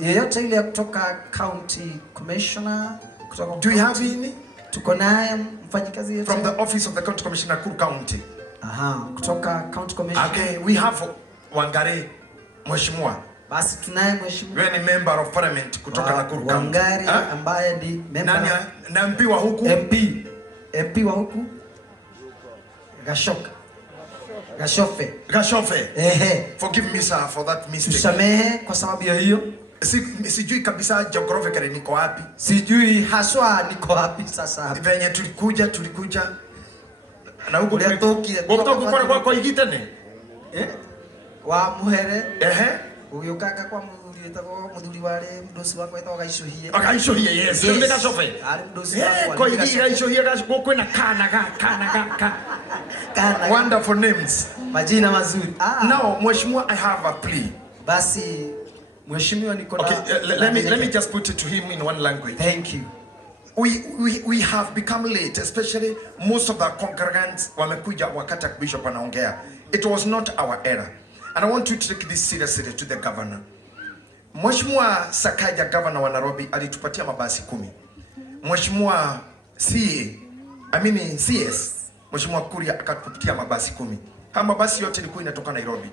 Yeyote ile kutoka county commissioner, kutoka do we have any? Tuko naye mfanyikazi yetu from the office of the county commissioner Nakuru County. Kutoka county commissioner. Okay, we have Wangari mheshimiwa. Basi tunaye mheshimiwa. Wewe ni member of parliament kutoka Nakuru County. Wangari ambaye ni member. Nani na MP wa huku? MP wa huku? Gashofe. Forgive me sir for that mistake. Tusamehe kwa sababu ya hiyo. Sijui kabisa geographically niko wapi. Sijui haswa niko wapi sasa hapa. Venye tulikuja na huko kutoka kwa igitene. Wa muhere. Uyukaka kwa mudhuri wale mdosi wako etwa gaishuhie. Gaishuhie, yes. Ndio Gashofe. Ali mdosi wako. Kwa gaishuhie gako na kana. Wonderful names. Majina mazuri. Now, mheshimiwa, I have a plea. Basi mheshimiwa niko na. Okay, let me just put it to him in one language. Thank you. We have become late, especially most of the congregants wamekuja wakati bishop anaongea. It was not our error. And I want you to take this seriously to the governor. Mheshimiwa Sakaja, governor wa Nairobi, alitupatia mabasi 10. Mheshimiwa CS Mheshimiwa Kuria akatupatia mabasi 10. Haya mabasi yote ilikuwa inatoka Nairobi.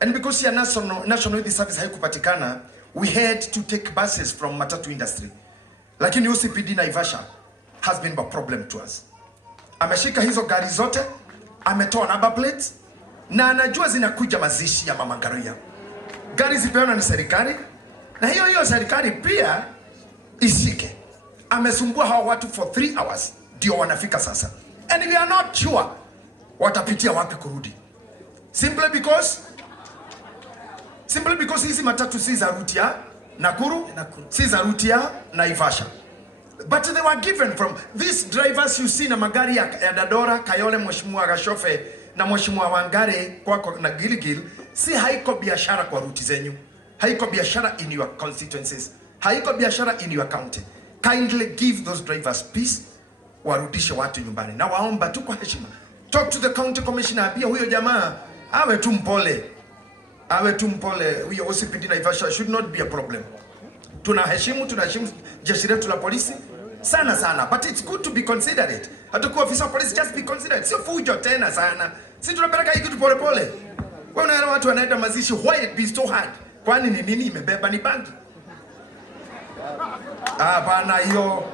And because ya national youth service haikupatikana, we had to take buses from matatu industry. Lakini UCPD Naivasha has been a problem to us. Ameshika hizo gari zote, ametoa number plates, na anajua zinakuja mazishi ya mama ngaruiya. Gari zipeana ni serikali, na hiyo serikali pia ishike. Amesumbua hawa watu for 3 hours ndio wanafika sasa. And we are not sure watapitia wapi kurudi. Simply because hizi matatu si za route ya Nakuru, si za route ya Naivasha. But they were given from these drivers you see na magari ya Dadora, Kayole, Mheshimiwa Gashofe na Mheshimiwa Wangari kwako na Gilgil, si haiko biashara kwa route zenyu. Haiko biashara in your constituencies. Haiko biashara in your county. Kindly give those drivers peace, warudishe watu nyumbani. Na waomba tu kwa heshima. Talk to the county commissioner, ambia huyo jamaa awe tu mpole. Huyo OCPD Naivasha should not be a problem. Tunaheshimu jeshi letu la polisi sana, but it's good to be considerate. Hatakuwa ofisa wa polisi, just be considerate. Sio fujo tena sana. Si tunapeleka hiki tu pole. Wewe unaona watu wanaenda mazishi, why it be so hard? Kwani ni nini imebeba ni bangi? Bana, hiyo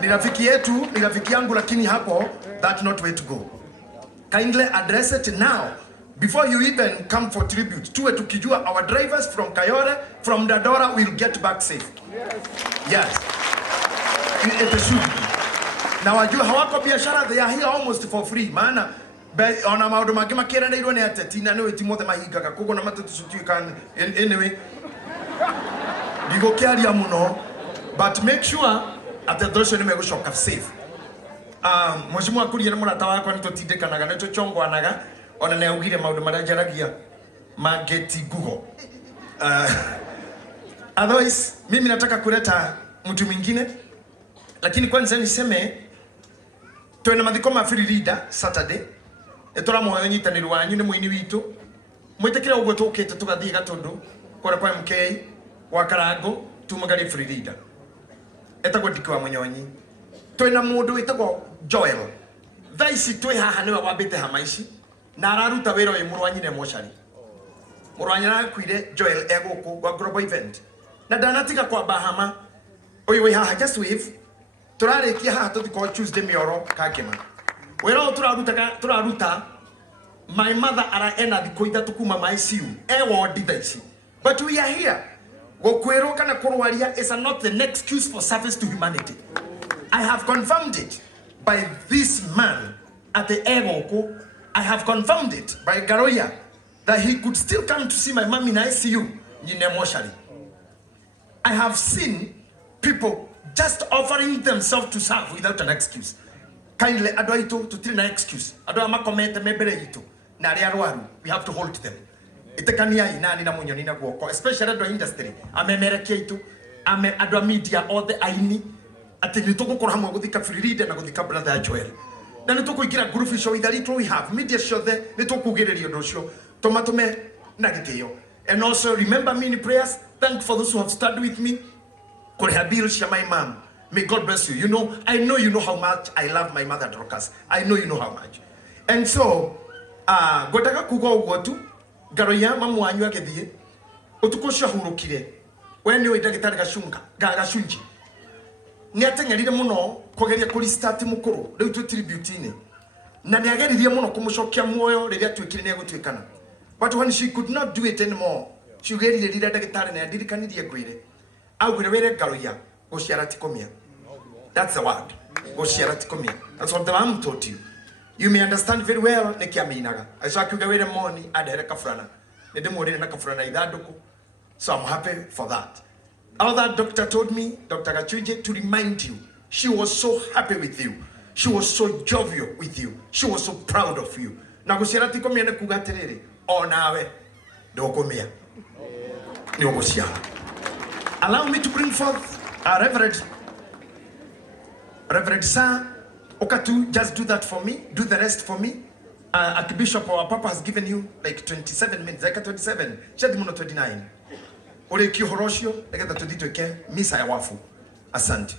ni rafiki yetu, ni rafiki yangu, lakini hapo that's not way to go. Kindly address it now before you even come for tribute. Tuwe tukijua our drivers from Kayole, from Dadora will get back safe. Yes. It should be. Na wajua hawako biashara, they are here almost for free. Maana ona maundu mangi makira ndirwo ni ateti na niwe timothe mahingaga kugo na matatu sutuikan anyway. Digo kiaria muno, but make sure at the drosho ni megushoka safe. Mheshimiwa Kuria na murata wakwa nitutindikanaga nituchongwanaga ona ne ugire maundu maria njaragia mageti gugo. Otherwise mimi nataka kuleta mtu mwingine, lakini kwanza niseme twena mathiko ma free leader Saturday etora muhoyo nyitaniri wanyu ni muini witu mwitekira ugo tukite tugathie gatundu kwa MK wa Karango tumagari free leader etagwo Ndikwa Munyonyi. Twena mundu witagwo Joel thaici twi haha niwe wambite hamaici na araruta wira uyu murwanyine moshari murwanyina kwire Joel eguku gwa global event na danatiga kwa bahama uyu wi haha just wave turarikia haha tutiko Tuesday mioro kakema wira turaruta my mother ara ena thiko ithatu kuma my ICU ward thaici, but we are here gokwiro kana kurwaria is not an excuse for service to humanity. I have confirmed it by this man at the Egoko. I have confirmed it by Ngaruiya that he could still come to see my mom in ICU in emotionally. I have seen people just offering themselves to serve without an excuse. Kindly adwaito to tell an excuse. Adwa makomete mebere ito na riarwaru. We have to hold them. Itekania inani na Munyoni na guoko, especially adwa industry. Amemerekia ito, adwa media all the aini. Ati nitoko kora hamwe guthika free leader na guthika brother Joel. Na nitoko igira group show with little we have media show there nitoko kugereria ndo show tomatume na gitio. And also remember me in prayers Thank for those who have studied with me. My mom. May God bless you. You know, I know you know how much I love my mother Dorcas. I know you know how much. And so, gotaka kugo ugotu, ngaruiya mamu wanyu agethie, utukusha hurukire. When you idagitari gashunji. Ni atengerire muno kugeria kuri start mukuru. Riu tu tribute ini. Na ni ageririe muno kumucokia muoyo riria twikire ni agutwikana. But when she could not do it anymore, she gerire rira dagitari na ndirikanirie ngwire. Augire were ngaruiya guciara tikomia. That's the word. Guciara tikomia. That's what the mom taught you. You may understand very well nikiaminaga. Aisha kuga were moni adere kafrana. Ndimurire na kafrana idhanduku. So I'm happy for that. All that doctor told me, Dr. Gachuje, to remind you, she was so happy with you. She was so jovial with you. She was so proud of you. Na guciara tikomia ne kugaterere. O nawe dokomia. Ni oguciara. Allow me to bring forth Reverend Sir Okatu. Just do that for me. Do the rest for me. Archbishop, our Papa has given you like 27 minutes. Like 27. Shadimuno 29. Ore kihorosho. Like that to misa ya wafu. Asante.